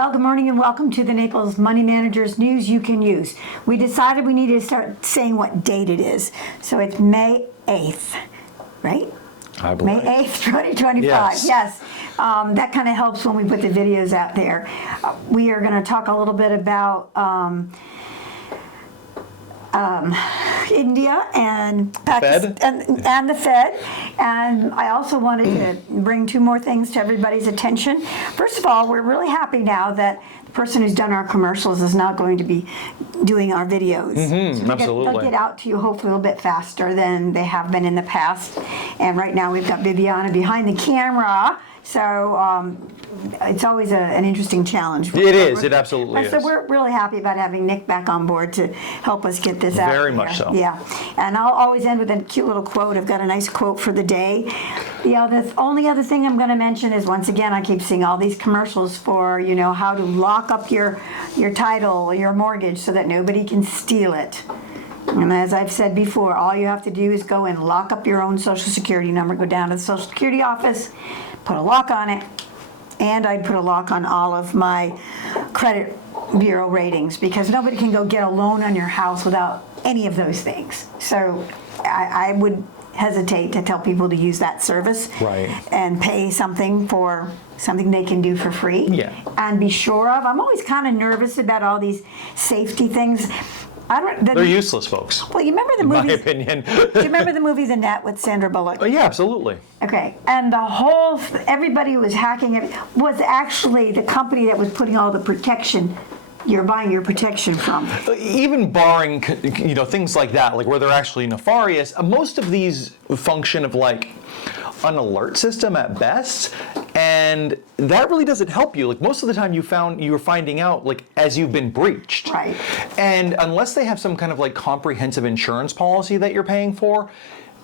Well, good morning and welcome to the Naples Money Managers News You Can Use. We decided we needed to start saying what date it is. So it's May 8th, right? I believe. May 8th, 2025. Yes. That kind of helps when we put the videos out there. We are going to talk a little bit about India and Pakistan and the Fed. And I also wanted to bring two more things to everybody's attention. First of all, we're really happy now that the person who's done our commercials is not going to be doing our videos. So absolutely. They'll get out to you hopefully a little bit faster than they have been in the past. And right now we've got Viviana behind the camera. So it's always an interesting challenge. It is. It absolutely is. So we're really happy about having Nick back on board to help us get this out. Very much so. Yeah. And I'll always end with a cute little quote. I've got a nice quote for the day. The only other thing I'm going to mention is, once again, I keep seeing all these commercials for, how to lock up your title or your mortgage so that nobody can steal it. And as I've said before, all you have to do is go and lock up your own Social Security number, go down to the Social Security office, put a lock on it, and I'd put a lock on all of my credit bureau ratings, because nobody can go get a loan on your house without any of those things. So I would hesitate to tell people to use that service and pay something for something they can do for free. Yeah. And be sure of, I'm always kind of nervous about all these safety things. They're useless, folks. Well, you remember the movie? In my opinion. Do you remember the movie The Net with Sandra Bullock? Oh, yeah, absolutely. Okay, and everybody who was hacking it was actually the company that was putting all the protection. You're buying your protection from. Even barring, things like that, like where they're actually nefarious, most of these function of like an alert system at best, and that really doesn't help you. Like most of the time you're finding out like as you've been breached. Right. And unless they have some kind of like comprehensive insurance policy that you're paying for,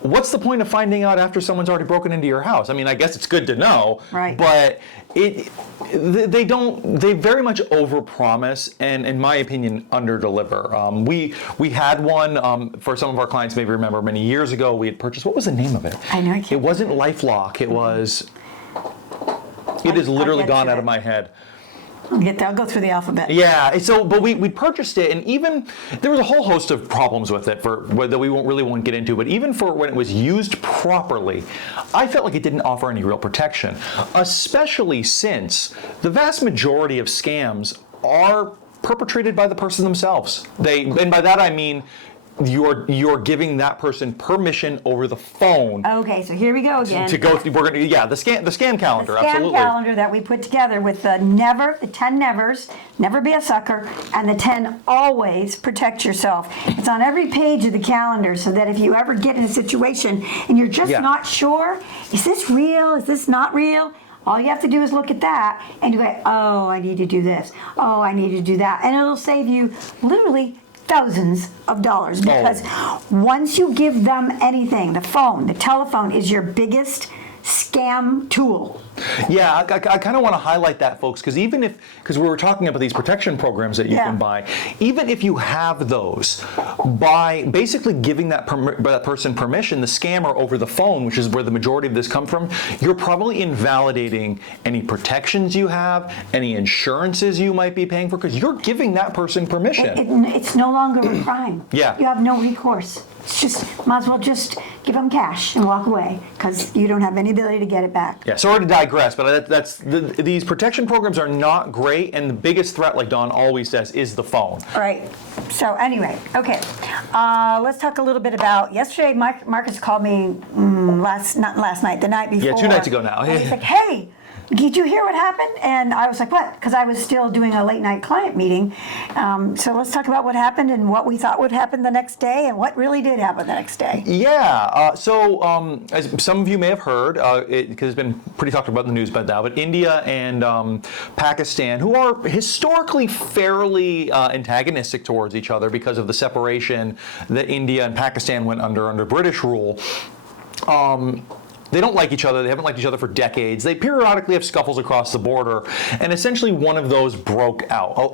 what's the point of finding out after someone's already broken into your house? I mean, I guess it's good to know, right. But they very much overpromise and, in my opinion, underdeliver. We had one for some of our clients, maybe remember many years ago, we had purchased, what was the name of it? I know, I can't. It wasn't LifeLock, it was, it is literally gone out of my head. I'll go through the alphabet. Yeah, but we purchased it, and even there was a whole host of problems with it that we won't get into. But even for when it was used properly, I felt like it didn't offer any real protection, especially since the vast majority of scams are perpetrated by the person themselves. And by that I mean, you're giving that person permission over the phone. Okay, so here we go again. To go through, the scam calendar, the scam absolutely. calendar that we put together with the 10 nevers, never be a sucker, and the 10 always protect yourself. It's on every page of the calendar, so that if you ever get in a situation and you're just not sure, is this real? Is this not real? All you have to do is look at that and you go, oh, I need to do this. Oh, I need to do that. And it'll save you literally thousands of dollars, because once you give them anything, the phone, the telephone is your biggest scam tool. Yeah, I kind of want to highlight that, folks, because because we were talking about these protection programs that you can buy, even if you have those, by basically giving that person permission, the scammer over the phone, which is where the majority of this come from, you're probably invalidating any protections you have, any insurances you might be paying for, because you're giving that person permission. It's no longer a crime. Yeah. You have no recourse. It's just, might as well just give them cash and walk away, because you don't have any ability to get it back. Yeah, sorry to digress, but these protection programs are not great, and the biggest threat, like Dawn always says, is the phone. Right. So anyway, okay. Let's talk a little bit about yesterday. Marcus called me not last night, the night before. Yeah, 2 nights ago now. And he's like, hey, did you hear what happened? And I was like, what? Because I was still doing a late night client meeting. So let's talk about what happened and what we thought would happen the next day and what really did happen the next day. Yeah. So as some of you may have heard, because it's been pretty talked about in the news by now, but India and Pakistan, who are historically fairly antagonistic towards each other because of the separation that India and Pakistan went under British rule. They don't like each other. They haven't liked each other for decades. They periodically have scuffles across the border, and essentially one of those broke out.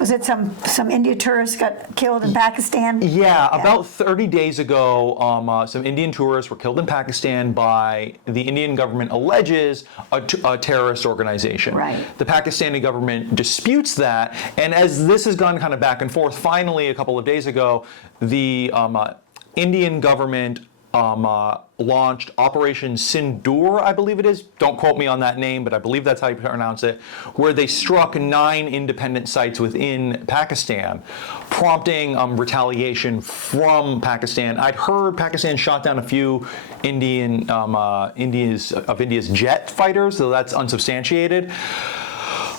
Was it some India tourists got killed in Pakistan? Yeah, about 30 days ago, some Indian tourists were killed in Pakistan by the Indian government alleges a terrorist organization. Right. The Pakistani government disputes that, and as this has gone kind of back and forth, finally a couple of days ago, the Indian government launched Operation Sindoor, I believe it is. Don't quote me on that name, but I believe that's how you pronounce it, where they struck 9 independent sites within Pakistan, prompting retaliation from Pakistan. I'd heard Pakistan shot down a few India's jet fighters, so that's unsubstantiated.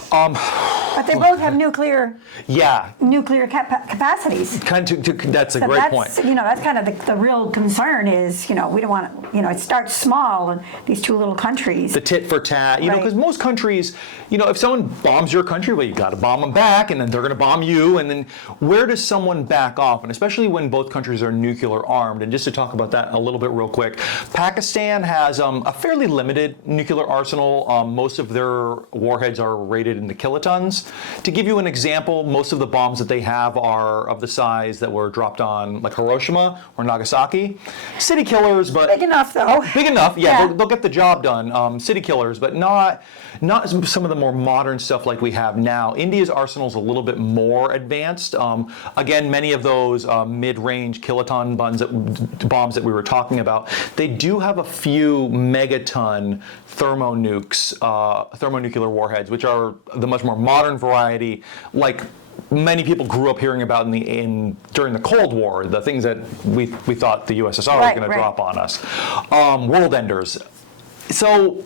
But they both have nuclear capacities. That's a So great point. That's kind of the real concern is, we don't want to, it starts small, and these two little countries. The tit for tat, Right. because most countries, if someone bombs your country, well, you got to bomb them back, and then they're going to bomb you, and then where does someone back off? And especially when both countries are nuclear armed. And just to talk about that a little bit real quick, Pakistan has a fairly limited nuclear arsenal. Most of their warheads are rated in the kilotons. To give you an example, most of the bombs that they have are of the size that were dropped on like Hiroshima or Nagasaki. City killers, but Big enough, though. big enough, Yeah. They'll get the job done. City killers, but not some of the more modern stuff like we have now. India's arsenal is a little bit more advanced. Again, many of those mid-range kiloton bombs that we were talking about, they do have a few megaton thermonuclear warheads, which are the much more modern variety, like many people grew up hearing about during the Cold War, the things that we thought the USSR was going to drop on us, world enders. So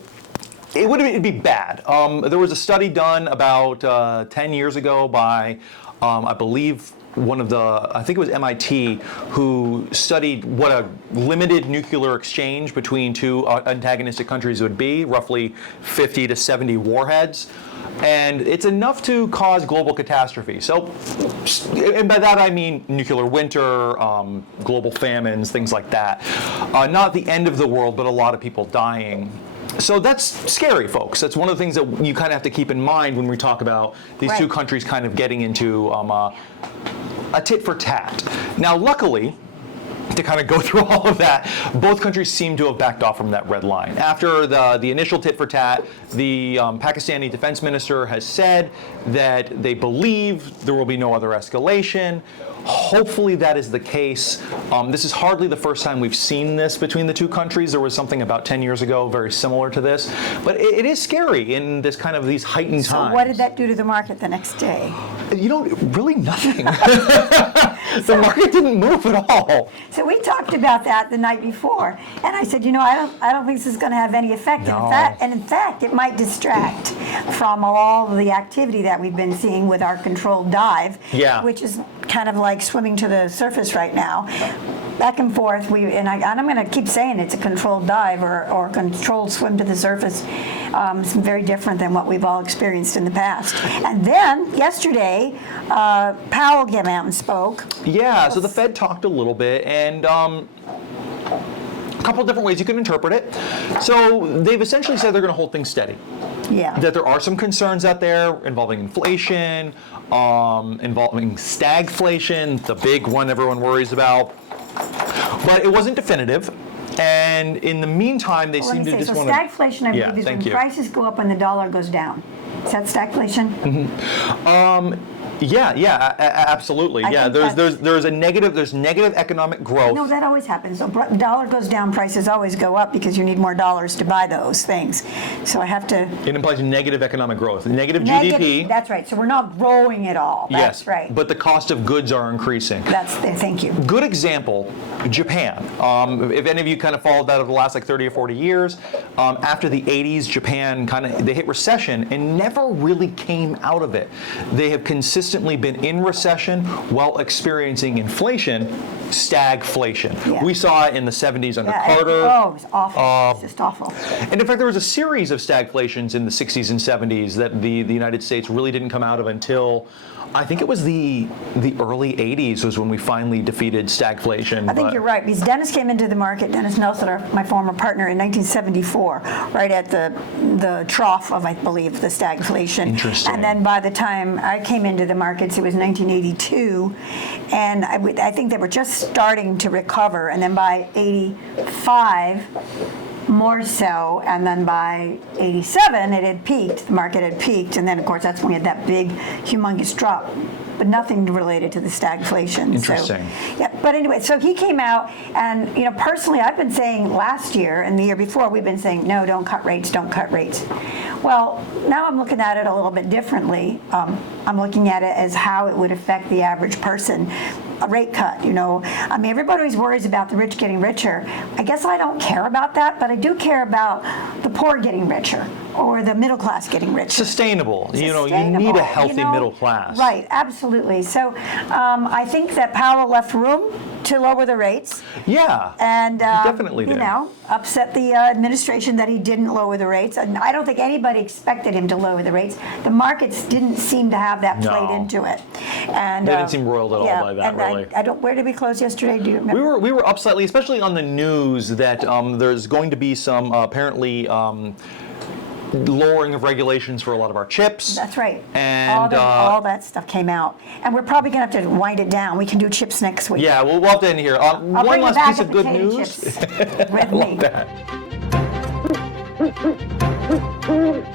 it'd be bad. There was a study done about 10 years ago by, I believe, I think it was MIT, who studied what a limited nuclear exchange between two antagonistic countries would be, roughly 50 to 70 warheads. And it's enough to cause global catastrophe. So, and by that I mean nuclear winter, global famines, things like that. Not the end of the world, but a lot of people dying. So that's scary, folks. That's one of the things that you kind of have to keep in mind when we talk about these two countries kind of getting into a tit for tat. Now, luckily, to kind of go through all of that, both countries seem to have backed off from that red line. After the initial tit for tat, the Pakistani defense minister has said that they believe there will be no other escalation. Hopefully that is the case. This is hardly the first time we've seen this between the two countries. There was something about 10 years ago very similar to this. But it is scary in this kind of these heightened times. So what did that do to the market the next day? Really nothing. The market didn't move at all. So we talked about that the night before, and I said, I don't think this is going to have any effect. No. In fact, it might distract from all of the activity that we've been seeing with our controlled dive, which is kind of like swimming to the surface right now. Back and forth, and I'm going to keep saying it's a controlled dive or controlled swim to the surface. It's very different than what we've all experienced in the past. And then yesterday, Powell came out and spoke. Yeah, so the Fed talked a little bit, and a couple of different ways you can interpret it. So they've essentially said they're going to hold things steady. Yeah. That there are some concerns out there involving inflation, involving stagflation, the big one everyone worries about. But it wasn't definitive. And in the meantime, they seem to just want to... Stagflation, I believe, is when prices go up and the dollar goes down. Is that stagflation? Mm-hmm. Absolutely. There's negative economic growth. No, that always happens. So dollar goes down, prices always go up because you need more dollars to buy those things. So I have to... It implies negative economic growth, negative GDP. That's right. So we're not growing at all. That's right. But the cost of goods are increasing. Thank you. Good example, Japan. If any of you kind of followed that over the last 30 or 40 years, after the 80s, Japan they hit recession and never really came out of it. They have consistently been in recession while experiencing inflation, stagflation. Yeah. We saw it in the 70s under Carter. It was awful. It's just awful. And in fact, there was a series of stagflations in the 60s and 70s that the United States really didn't come out of until, I think it was the early 80s was when we finally defeated stagflation. I think you're right, because Dennis came into the market, Dennis Nelson, my former partner, in 1974, right at the trough of, I believe, the stagflation. Interesting. And then by the time I came into the markets, it was 1982, and I think they were just starting to recover, and then by 85, more so, and then by 87 it had peaked, the market had peaked, and then of course that's when we had that big humongous drop, but nothing related to the stagflation. Interesting. So, yeah, but anyway, so he came out, and personally I've been saying last year and the year before, we've been saying no, don't cut rates, don't cut rates. Well, now I'm looking at it a little bit differently. I'm looking at it as how it would affect the average person. A rate cut, I mean, everybody always worries about the rich getting richer. I guess I don't care about that, but I do care about the poor getting richer or the middle class getting richer. Sustainable. You need a healthy middle class. Right, absolutely. So I think that Powell left room to lower the rates. Yeah, and definitely did. Upset the administration that he didn't lower the rates. And I don't think anybody expected him to lower the rates. The markets didn't seem to have that played into it. And they didn't seem roiled at all by that, and really. I don't. Where did we close yesterday? Do you remember? We were up slightly, especially on the news that there's going to be some apparently lowering of regulations for a lot of our chips. That's right. And all that stuff came out, and we're probably gonna have to wind it down. We can do chips next week. Yeah, we'll have to end here. I'll One bring last the bag piece of good potato news. chips with I love me. that.